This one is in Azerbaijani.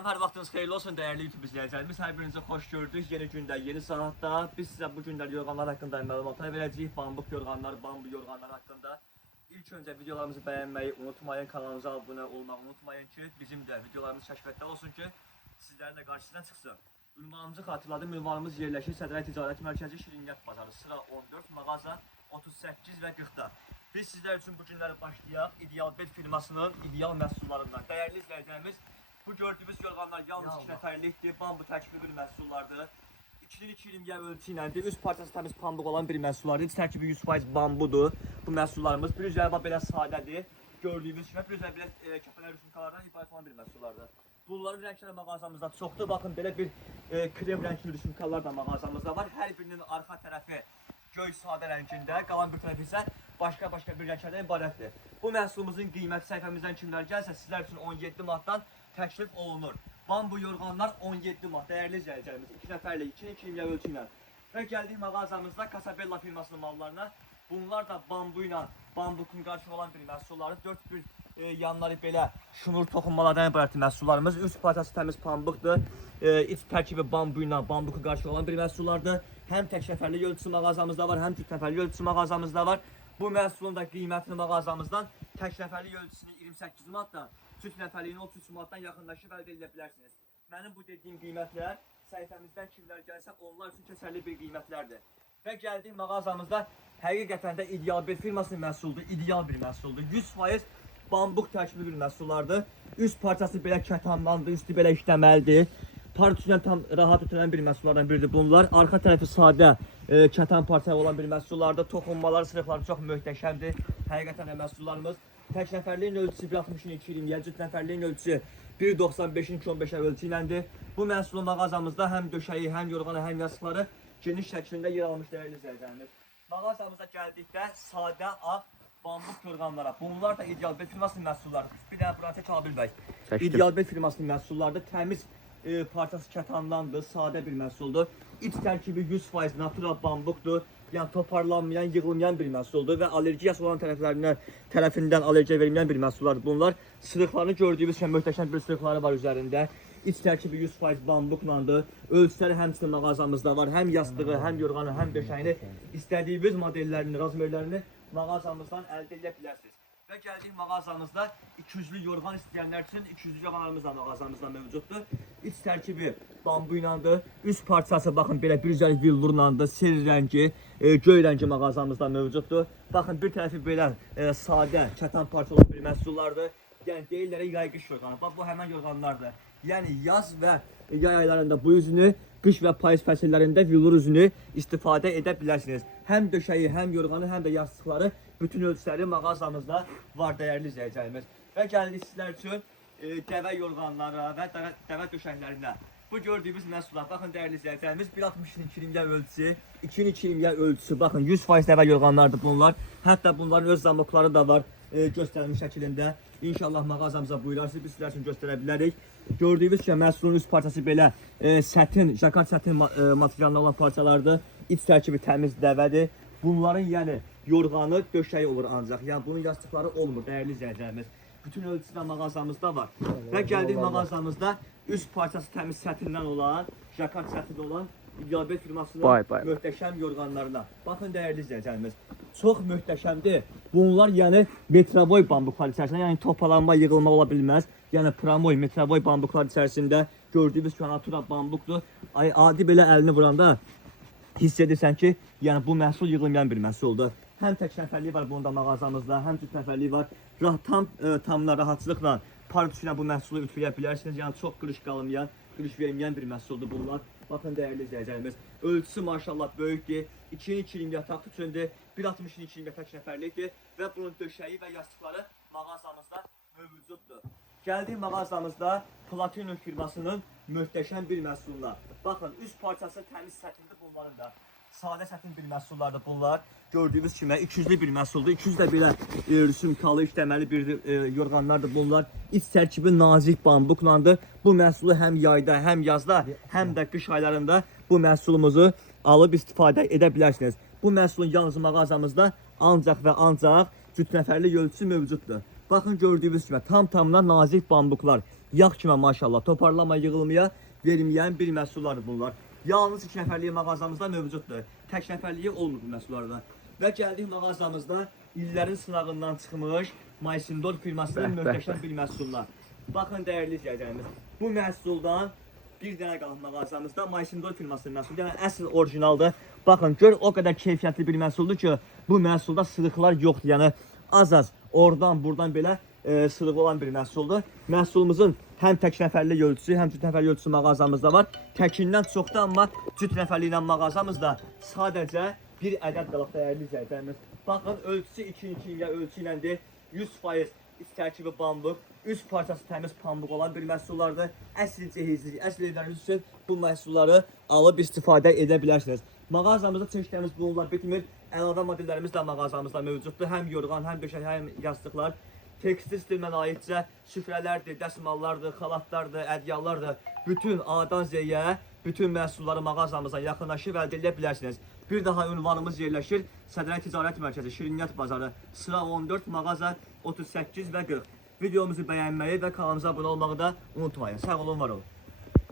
Salam, hər vaxtınız xeyirli olsun dəyərli YouTube izləyicilərimiz. Hər birinizi xoş gördük. Yeni gündə, yeni saatda biz sizə bu günlər yorğanlar haqqında məlumatlar verəcəyik. Bambuk yorğanlar, bambu yorğanlar haqqında. İlk öncə videolarımızı bəyənməyi unutmayın, kanalımıza abunə olmağı unutmayın ki, bizim də videolarımız kəşfiyyətdə olsun ki, sizlərin də qarşısına çıxsın. Ünvanımızı xatırladım. Ünvanımız yerləşir Sədrə Ticarət Mərkəzi Şirniyyat Bazarı, sıra 14, mağaza 38 və 40-da. Biz sizlər üçün bu günləri başlayaq. İdeal Bet firmasının ideal məhsullarından. Dəyərli izləyicilərimiz, bu gördüyümüz yorğanlar yalnız 2 nəfərlikdir. Bambu tərkibli bir məhsullardır. 2020 ölçü iləndir. Üst parçası təmiz pambıq olan bir məhsullardır. İç tərkibi 100% bambudur. Bu məhsullarımız bir üzəri belə sadədir. Gördüyünüz kimi bir üzəri belə kəpələr rüsumkalardan ibarət olan bir məhsullardır. Bunların rəngləri mağazamızda çoxdur. Baxın, belə bir krem rəngli rüsumkalar da mağazamızda var. Hər birinin arxa tərəfi göy sadə rəngində, qalan bir tərəfi isə başqa bir rənglərdən ibarətdir. Bu məhsulumuzun qiyməti səhifəmizdən kimlər gəlsə sizlər üçün 17 manatdan təklif olunur. Bambu yorğanlar 17 manat. Dəyərli izləyicilərimiz, 2 nəfərlik, 2-2 ölçü ilə. Və gəldik mağazamızda Casabella firmasının mallarına. Bunlar da bambu ilə, bambukun qarşı olan bir məhsulları. 4 bir yanları belə şunur toxunmalardan ibarət məhsullarımız. Üst parçası təmiz pambıqdır. İç tərkibi bambu ilə, bambukun qarşı olan bir məhsullardır. Həm tək nəfərlik ölçüsü mağazamızda var, həm cüt nəfərlik ölçüsü mağazamızda var. Bu məhsulun da qiymətini mağazamızdan tək nəfərlik ölçüsünü 28 manatdan, cüt nəfərliyini 33 manatdan yaxınlaşıb əldə edə bilərsiniz. Mənim bu dediyim qiymətlər səhifəmizdən kimlər gəlsə onlar üçün keçərli bir qiymətlərdir. Və gəldik mağazamızda həqiqətən də İdeal Bet firmasının məhsuludur, ideal bir məhsuldur. 100% bambuq tərkibli bir məhsullardır. Üst parçası belə kətandandır, üstü belə işləməlidir. Partisindən tam rahat ötürülən bir məhsullardan biridir bunlar. Arxa tərəfi sadə, kətan parçası olan bir məhsullardır. Toxunmalar, sırıqları çox möhtəşəmdir. Həqiqətən də məhsullarımız tək nəfərliyin ölçüsü 1.60-2.20, cüt nəfərliyin ölçüsü 1.95-2.15 ölçü iləndir. Bu məhsulun mağazamızda həm döşəyi, həm yorğanı, həm yastıqları geniş şəklində yer almış dəyərli izləyicilərimiz. Mağazamıza gəldikdə sadə, ağ, bambuk yorğanlara. Bunlar da İdeal Bet firmasının məhsullarıdır. Bir dənə buranı çək Abil bəy. İdeal Bet firmasının məhsullarıdır. Təmiz parçası kətandandır, sadə bir məhsuldur. İç tərkibi 100% natural bambukdur. Yəni toparlanmayan, yığılmayan bir məhsuldur və allergiyası olan tərəfindən allergiya verməyən bir məhsullardır bunlar. Sırıqlarını gördüyünüz kimi möhtəşəm bir sırıqları var üzərində. İç tərkibi 100% bambuklandır. Ölçüləri həmçinin mağazamızda var. Həm yastığı, həm yorğanı, həm döşəyini istədiyiniz modellərini, razmerlərini mağazamızdan əldə edə bilərsiniz. Və gəldik mağazamızda 200'lü yorğan istəyənlər üçün 200'lü yorğanlarımız da mağazamızda mövcuddur. İç tərkibi bambu ilandır. Üst parçası baxın belə bir üzəri villurlandır. Seri rəngi, göy rəngi mağazamızda mövcuddur. Baxın bir tərəfi belə sadə, kətan parçalı bir məhsullardır. Yəni deyirlər yay qış yorğanı. Bax bu həmən yorğanlardır. Yəni yaz və yay aylarında bu üzünü, qış və payız fəsillərində villur üzünü istifadə edə bilərsiniz. Həm döşəyi, həm yorğanı, həm də yastıqları bütün ölçüləri mağazamızda var dəyərli izləyicilərimiz. Və gəldik sizlər üçün dəvə yorğanlara və dəvə döşəklərinə. Bu gördüyümüz məhsullar, baxın dəyərli izləyicilərimiz 1.60-2.20 ölçüsü, 2.20 ölçüsü, baxın 100% dəvə yorğanlardır bunlar. Hətta bunların öz zamokları da var göstərilmiş şəklində. İnşallah mağazamıza buyurarsınız, biz sizlər üçün göstərə bilərik. Gördüyünüz kimi məhsulun üst parçası belə sətin, jakart sətin materialına olan parçalardır. İç tərkibi təmiz dəvədir. Bunların yəni yorğanı, döşəyi olur ancaq. Yəni bunun yastıqları olmur dəyərli izləyicilərimiz. Bütün ölçüsü də mağazamızda var. Və gəldik mağazamızda üst parçası təmiz sətindən olan, jakart sətində olan İdeal Bet firmasının möhtəşəm yorğanlarına. Baxın dəyərli izləyicilərimiz. Çox möhtəşəmdir. Bunlar yəni metroboy bambuklar içərisində, yəni topalanma, yığılma ola bilməz. Yəni pramoy, metroboy bambuklar içərisində gördüyümüz ki, natura bambukdur. Adi belə əlini vuranda hiss edirsən ki, yəni bu məhsul yığılmayan bir məhsuldur. Həm tək nəfərliyi var bunda mağazamızda, həm cüt nəfərliyi var. Tamla, rahatçılıqla partisilə bu məhsulu ütüləyə bilərsiniz. Yəni çox qırış qalmayan, qırış verməyən bir məhsuldur bunlar. Baxın dəyərli izləyicilərimiz. Ölçüsü maşallah böyükdür. 2.20 yataq üçündür. 1.60-2.20 tək nəfərlikdir və bunun döşəyi və yastıqları mağazamızda mövcuddur. Gəldik mağazamızda Platinum firmasının möhtəşəm bir məhsuluna. Baxın, üst parçası təmiz sətindir bunların da. Sadə sətin bir məhsullardır bunlar. Gördüyünüz kimi 200'lü bir məhsuldur. 200 də belə rüsumkalı işləməli bir yorğanlardır bunlar. İç tərkibi nazik bambuklandır. Bu məhsulu həm yayda, həm yazda, həm də qış aylarında bu məhsulumuzu alıb istifadə edə bilərsiniz. Bu məhsulun yalnız mağazamızda ancaq və ancaq cüt nəfərlik ölçüsü mövcuddur. Baxın gördüyünüz kimi tam-tamına nazik bambuklar. Yağ kimi maşallah toparlama yığılmaya verməyən bir məhsullar bunlar. Yalnız 2 nəfərlik mağazamızda mövcuddur. Tək nəfərliyi olmur bu məhsullarda. Və gəldik mağazamızda illərin sınağından çıxmış Maysindor firmasının möhtəşəm bir məhsullar. Baxın dəyərli izləyicilərimiz, bu məhsuldan bir dənə qalıb mağazamızda Maysindor firmasının məhsulu. Yəni əsl orijinaldır. Baxın gör o qədər keyfiyyətli bir məhsuldur ki, bu məhsulda sırıqlar yoxdur. Yəni az-az oradan buradan belə sırığı olan bir məhsuldur. Məhsulumuzun həm tək nəfərlik ölçüsü, həm cüt nəfərlik ölçüsü mağazamızda var. Təkindən çoxdur, amma cüt nəfərlik ilə mağazamızda sadəcə bir ədəd qalıb dəyərli izləyicilərimiz. Baxın ölçüsü 2-2 ölçü iləndir. 100% iç tərkibi pambıq, üst parçası təmiz pambıq olan bir məhsullardır. Əsl cehizlik, əsl evləriniz üçün bu məhsulları alıb istifadə edə bilərsiniz. Mağazamızda çeşidlərimiz bunlar bitmir. Əlavə modellərimiz də mağazamızda mövcuddur. Həm yorğan, həm döşək, həm yastıqlar. Tekstil stilinə aidcə süfrələrdir, dəsmallardır, xalatlardır, ədyallardır. Bütün A-dan Z-yə bütün məhsulları mağazamıza yaxınlaşıb əldə edə bilərsiniz. Bir daha ünvanımız yerləşir Sədrəy Ticarət Mərkəzi, Şirniyyat Bazarı, sıra 14, mağaza 38 və 40. Videomuzu bəyənməyi və kanalımıza abunə olmağı da unutmayın. Sağ olun, var olun.